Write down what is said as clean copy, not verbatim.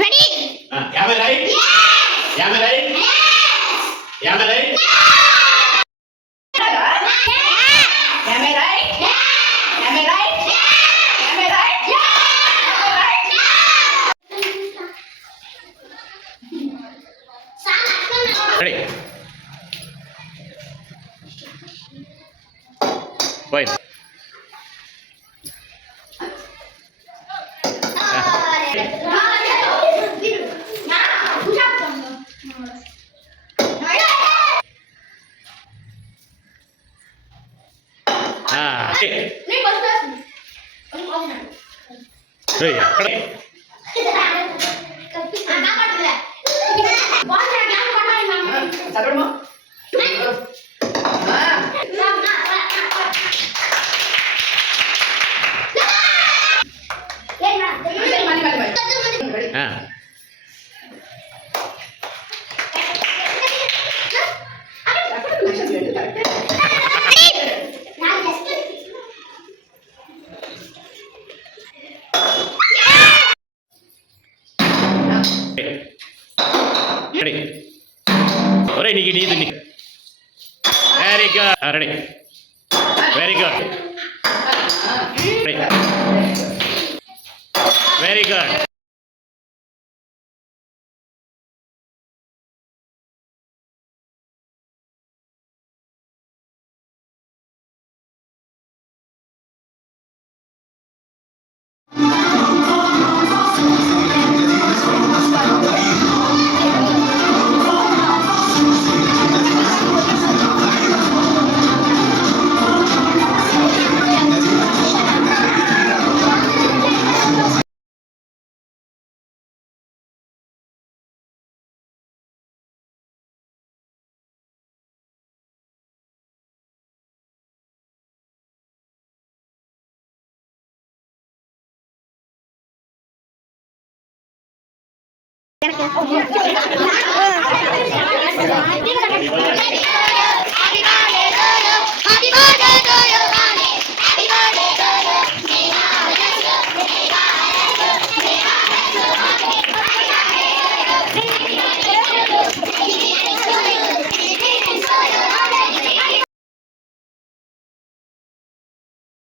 ready? Am I right? Yes. Am I right? Yes. Am I right? Am I right? Yes. Am I right? Yes. Am I right? Yes. Am I right? Ready? Wait. Hey. Hey. Ready? Alright, Nikki. Very good. Ready? Very good. Ready? Very good. எனக்கு